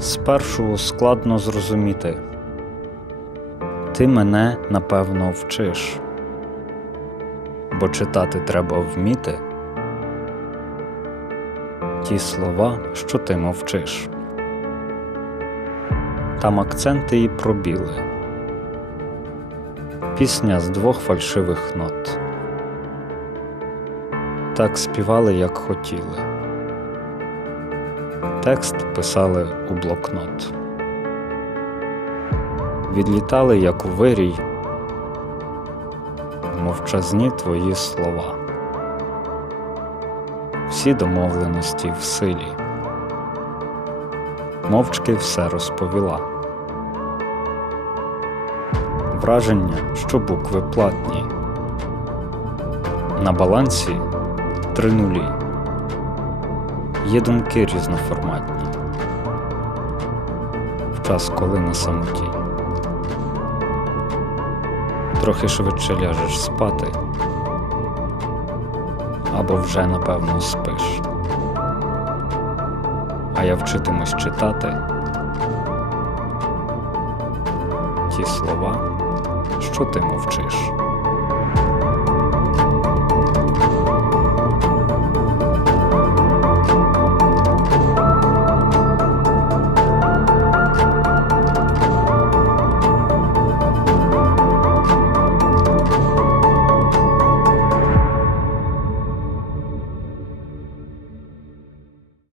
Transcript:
Спершу складно зрозуміти. Ти мене напевно вчиш, бо читати треба вміти ті слова, що ти мовчиш. Там акценти і пробіли. Пісня з двох фальшивих нот. Так співали, як хотіли. Текст писали у блокнот. Відлітали, як у вирій, мовчазні твої слова. Всі домовленості в силі. Мовчки все розповіла. Враження, що букви платні. На балансі три нулі. Є думки різноформатні. В час, коли на самоті. Трохи швидше ляжеш спати. Або вже напевно спиш. А я вчитимусь читати ті слова, що ти мовчиш.